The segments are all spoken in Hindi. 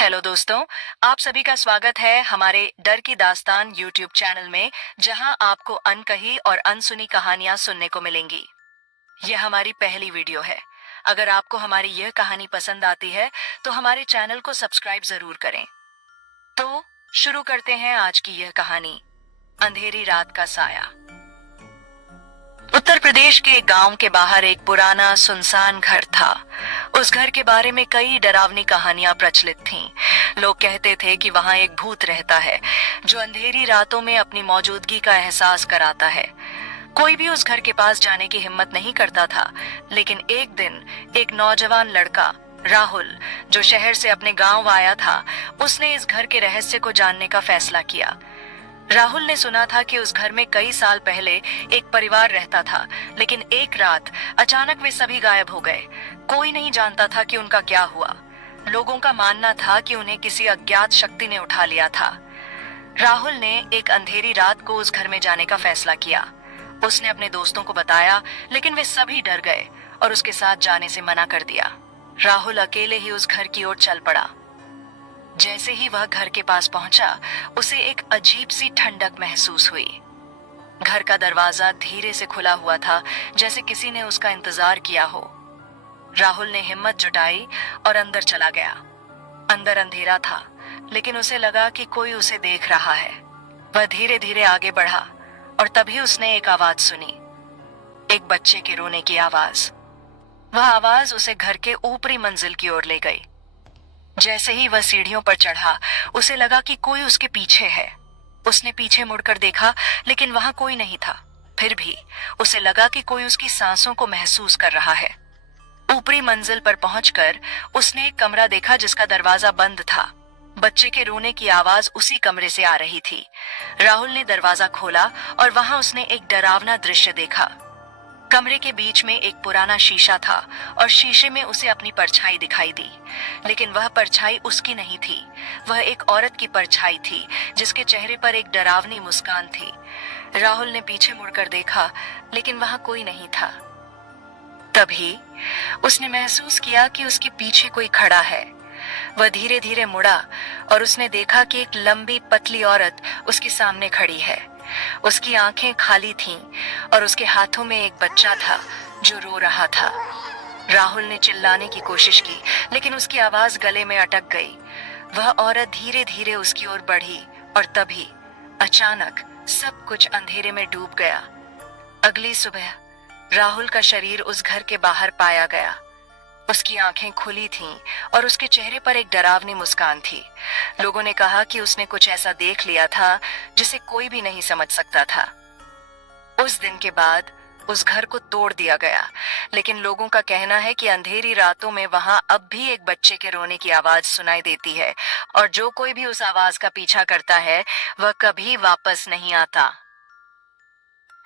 हेलो दोस्तों, आप सभी का स्वागत है हमारे डर की दास्तान यूट्यूब चैनल में, जहां आपको अनकही और अनसुनी कहानियां सुनने को मिलेंगी। यह हमारी पहली वीडियो है। अगर आपको हमारी यह कहानी पसंद आती है, तो हमारे चैनल को सब्सक्राइब जरूर करें। तो शुरू करते हैं आज की यह कहानी, अंधेरी रात का साया। उत्तर प्रदेश के एक गांव के बाहर एक पुराना सुनसान घर था। उस घर के बारे में कई डरावनी कहानियां प्रचलित थीं। लोग कहते थे कि वहां एक भूत रहता है जो अंधेरी रातों में अपनी मौजूदगी का एहसास कराता है। कोई भी उस घर के पास जाने की हिम्मत नहीं करता था, लेकिन एक दिन एक नौजवान लड़का राहुल, जो शहर से अपने गांव आया था, उसने इस घर के रहस्य को जानने का फैसला किया। राहुल ने सुना था कि उस घर में कई साल पहले एक परिवार रहता था, लेकिन एक रात अचानक वे सभी गायब हो गए। कोई नहीं जानता था कि उनका क्या हुआ। लोगों का मानना था कि उन्हें किसी अज्ञात शक्ति ने उठा लिया था। राहुल ने एक अंधेरी रात को उस घर में जाने का फैसला किया। उसने अपने दोस्तों को बताया, लेकिन वे सभी डर गए और उसके साथ जाने से मना कर दिया। राहुल अकेले ही उस घर की ओर चल पड़ा। जैसे ही वह घर के पास पहुंचा, उसे एक अजीब सी ठंडक महसूस हुई। घर का दरवाजा धीरे से खुला हुआ था, जैसे किसी ने उसका इंतजार किया हो। राहुल ने हिम्मत जुटाई और अंदर चला गया। अंदर अंधेरा था, लेकिन उसे लगा कि कोई उसे देख रहा है। वह धीरे धीरे आगे बढ़ा और तभी उसने एक आवाज सुनी, एक बच्चे के रोने की आवाज। वह आवाज उसे घर के ऊपरी मंजिल की ओर ले गई। जैसे ही वह सीढ़ियों पर चढ़ा, उसे लगा कि कोई उसके पीछे है। उसने पीछे मुड़कर देखा, लेकिन वहां कोई नहीं था। फिर भी उसे लगा कि कोई उसकी सांसों को महसूस कर रहा है। ऊपरी मंजिल पर पहुंचकर उसने एक कमरा देखा जिसका दरवाजा बंद था। बच्चे के रोने की आवाज उसी कमरे से आ रही थी। राहुल ने दरवाजा खोला और वहां उसने एक डरावना दृश्य देखा। कमरे के बीच में एक पुराना शीशा था और शीशे में उसे अपनी परछाई दिखाई दी, लेकिन वह परछाई उसकी नहीं थी। वह एक औरत की परछाई थी, जिसके चेहरे पर एक डरावनी मुस्कान थी। राहुल ने पीछे मुड़कर देखा, लेकिन वहां कोई नहीं था। तभी उसने महसूस किया कि उसके पीछे कोई खड़ा है। वह धीरे धीरे मुड़ा और उसने देखा कि एक लंबी पतली औरत उसके सामने खड़ी है। उसकी आंखें खाली थीं और उसके हाथों में एक बच्चा था जो रो रहा था। राहुल ने चिल्लाने की कोशिश की, लेकिन उसकी आवाज गले में अटक गई। वह औरत धीरे धीरे उसकी ओर बढ़ी और तभी अचानक सब कुछ अंधेरे में डूब गया। अगली सुबह राहुल का शरीर उस घर के बाहर पाया गया। उसकी आंखें खुली थीं और उसके चेहरे पर एक डरावनी मुस्कान थी। लोगों ने कहा कि उसने कुछ ऐसा देख लिया था जिसे कोई भी नहीं समझ सकता था। उस दिन के बाद उस घर को तोड़ दिया गया, लेकिन लोगों का कहना है कि अंधेरी रातों में वहां अब भी एक बच्चे के रोने की आवाज सुनाई देती है, और जो कोई भी उस आवाज का पीछा करता है वह कभी वापस नहीं आता।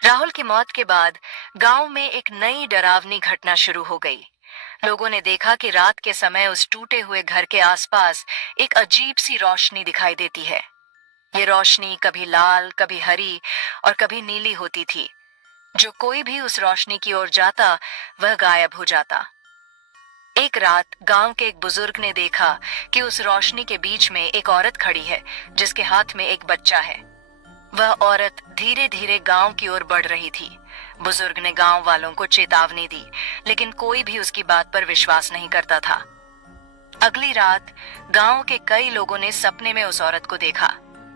राहुल की मौत के बाद गांव में एक नई डरावनी घटना शुरू हो गई। लोगों ने देखा कि रात के समय उस टूटे हुए घर के आसपास एक अजीब सी रोशनी दिखाई देती है। ये रोशनी कभी लाल, कभी हरी और कभी नीली होती थी। जो कोई भी उस रोशनी की ओर जाता, वह गायब हो जाता। एक रात गांव के एक बुजुर्ग ने देखा कि उस रोशनी के बीच में एक औरत खड़ी है, जिसके हाथ में एक बच्चा है। वह औरत धीरे धीरे गांव की ओर बढ़ रही थी। बुजुर्ग ने गांव वालों को चेतावनी दी, लेकिन कोई भी उसकी बात पर विश्वास नहीं करता था। अगली रात गांव के कई लोगों ने सपने में उस औरत को देखा।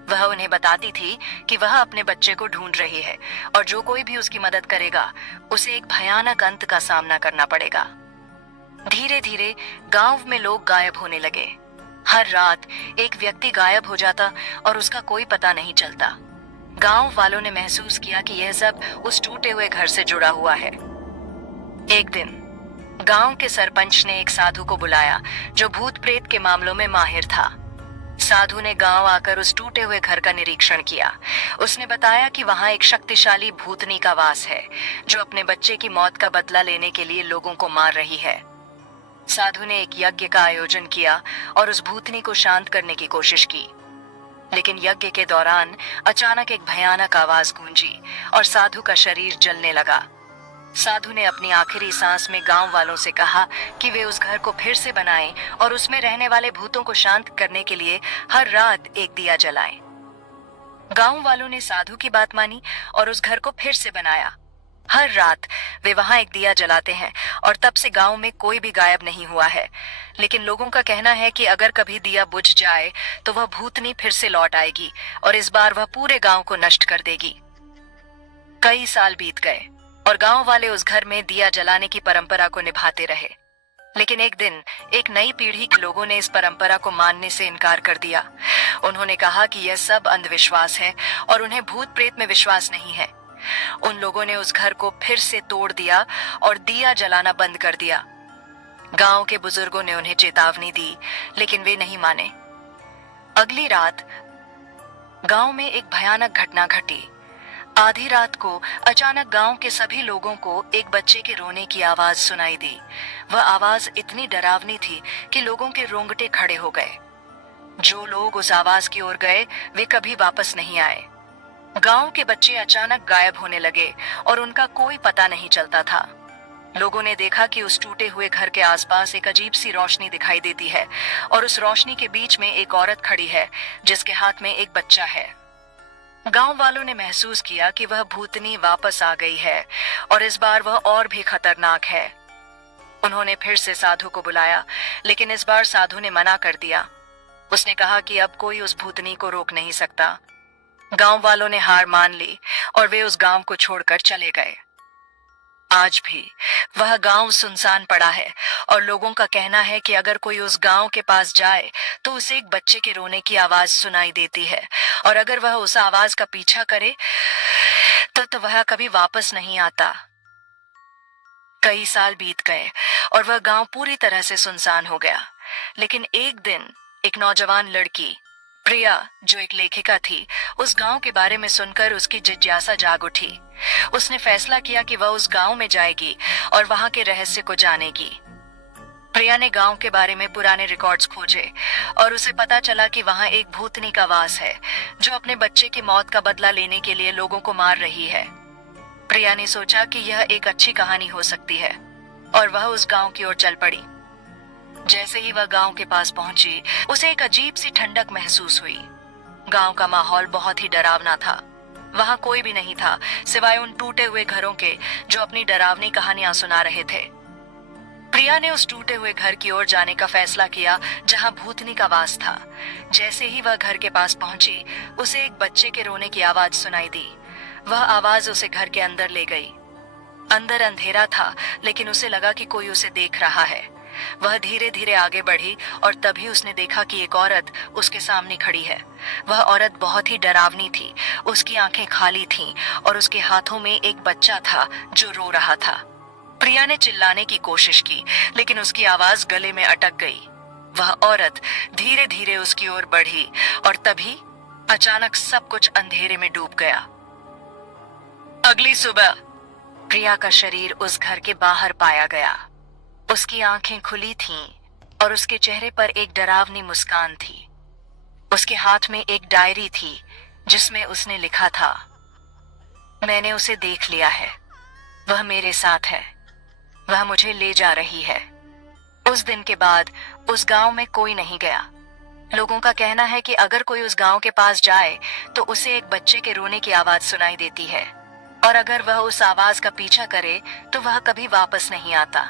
वह उन्हें बताती थी कि वह अपने बच्चे को ढूंढ रही है और जो कोई भी उसकी मदद करेगा, उसे एक भयानक अंत का सामना करना पड़ेगा। धीरे धीरे गांव में लोग गायब होने लगे। हर रात एक व्यक्ति गायब हो जाता और उसका कोई पता नहीं चलता। गांव वालों ने महसूस किया कि यह सब उस टूटे हुए घर से जुड़ा हुआ है। एक दिन गांव के सरपंच ने एक साधु को बुलाया, जो भूत प्रेत के मामलों में माहिर था। साधु ने गांव आकर उस टूटे हुए घर का निरीक्षण किया। उसने बताया कि वहां एक शक्तिशाली भूतनी का वास है, जो अपने बच्चे की मौत का बदला लेने के लिए लोगों को मार रही है। साधु ने एक यज्ञ का आयोजन किया और उस भूतनी को शांत करने की कोशिश की, लेकिन यज्ञ के दौरान अचानक एक भयानक आवाज गूंजी और साधु का शरीर जलने लगा। साधु ने अपनी आखिरी सांस में गांव वालों से कहा कि वे उस घर को फिर से बनाएं और उसमें रहने वाले भूतों को शांत करने के लिए हर रात एक दिया जलाएं। गांव वालों ने साधु की बात मानी और उस घर को फिर से बनाया। हर रात वे वहां एक दिया जलाते हैं और तब से गांव में कोई भी गायब नहीं हुआ है। लेकिन लोगों का कहना है कि अगर कभी दिया बुझ जाए तो वह भूतनी फिर से लौट आएगी और इस बार वह पूरे गांव को नष्ट कर देगी। कई साल बीत गए और गांव वाले उस घर में दिया जलाने की परंपरा को निभाते रहे। लेकिन एक दिन एक नई पीढ़ी के लोगों ने इस परंपरा को मानने से इनकार कर दिया। उन्होंने कहा कि यह सब अंधविश्वास है और उन्हें भूत प्रेत में विश्वास नहीं है। उन लोगों ने उस घर को फिर से तोड़ दिया और दिया जलाना बंद कर दिया। गांव के बुजुर्गों ने उन्हें चेतावनी दी, लेकिन वे नहीं माने। अगली रात गांव में एक भयानक घटना घटी। आधी रात को अचानक गांव के सभी लोगों को एक बच्चे के रोने की आवाज सुनाई दी। वह आवाज इतनी डरावनी थी कि लोगों के रोंगटे खड़े हो गए। जो लोग उस आवाज की ओर गए वे कभी वापस नहीं आए। गांव के बच्चे अचानक गायब होने लगे और उनका कोई पता नहीं चलता था। लोगों ने देखा कि उस टूटे हुए घर के आसपास एक अजीब सी रोशनी दिखाई देती है और उस रोशनी के बीच में एक औरत खड़ी है जिसके हाथ में एक बच्चा है। गांव वालों ने महसूस किया कि वह भूतनी वापस आ गई है और इस बार वह और भी खतरनाक है। उन्होंने फिर से साधु को बुलाया, लेकिन इस बार साधु ने मना कर दिया। उसने कहा कि अब कोई उस भूतनी को रोक नहीं सकता। गांव वालों ने हार मान ली और वे उस गांव को छोड़कर चले गए। आज भी वह गांव सुनसान पड़ा है और लोगों का कहना है कि अगर कोई उस गांव के पास जाए तो उसे एक बच्चे के रोने की आवाज सुनाई देती है और अगर वह उस आवाज का पीछा करे तो वह कभी वापस नहीं आता। कई साल बीत गए और वह गांव पूरी तरह से सुनसान हो गया। लेकिन एक दिन एक नौजवान लड़की प्रिया, जो एक लेखिका थी, उस गांव के बारे में सुनकर उसकी जिज्ञासा जाग उठी। उसने फैसला किया कि वह उस गांव में जाएगी और वहां के रहस्य को जानेगी। प्रिया ने गांव के बारे में पुराने रिकॉर्ड्स खोजे और उसे पता चला कि वहां एक भूतनी का वास है जो अपने बच्चे की मौत का बदला लेने के लिए लोगों को मार रही है। प्रिया ने सोचा कि यह एक अच्छी कहानी हो सकती है और वह उस गांव की ओर चल पड़ी। जैसे ही वह गांव के पास पहुंची, उसे एक अजीब सी ठंडक महसूस हुई। गांव का माहौल बहुत ही डरावना था। वहां कोई भी नहीं था सिवाय उन टूटे हुए घरों के जो अपनी डरावनी कहानियां सुना रहे थे। प्रिया ने उस टूटे हुए घर की ओर जाने का फैसला किया जहां भूतनी का वास था। जैसे ही वह घर के पास पहुंची, उसे एक बच्चे के रोने की आवाज सुनाई दी। वह आवाज उसे घर के अंदर ले गई। अंदर अंधेरा था, लेकिन उसे लगा कि कोई उसे देख रहा है। वह धीरे धीरे आगे बढ़ी और तभी उसने देखा कि एक औरत उसके सामने खड़ी है। वह औरत बहुत ही डरावनी थी। उसकी आंखें खाली थीं और उसके हाथों में एक बच्चा था जो रो रहा था। प्रिया ने चिल्लाने की कोशिश की, लेकिन उसकी आवाज गले में अटक गई। वह औरत धीरे धीरे उसकी ओर बढ़ी और तभी अचानक सब कुछ अंधेरे में डूब गया। अगली सुबह प्रिया का शरीर उस घर के बाहर पाया गया। उसकी आंखें खुली थीं और उसके चेहरे पर एक डरावनी मुस्कान थी। उसके हाथ में एक डायरी थी जिसमें उसने लिखा था, मैंने उसे देख लिया है, वह मेरे साथ है, वह मुझे ले जा रही है। उस दिन के बाद उस गांव में कोई नहीं गया। लोगों का कहना है कि अगर कोई उस गांव के पास जाए तो उसे एक बच्चे के रोने की आवाज सुनाई देती है और अगर वह उस आवाज का पीछा करे तो वह कभी वापस नहीं आता।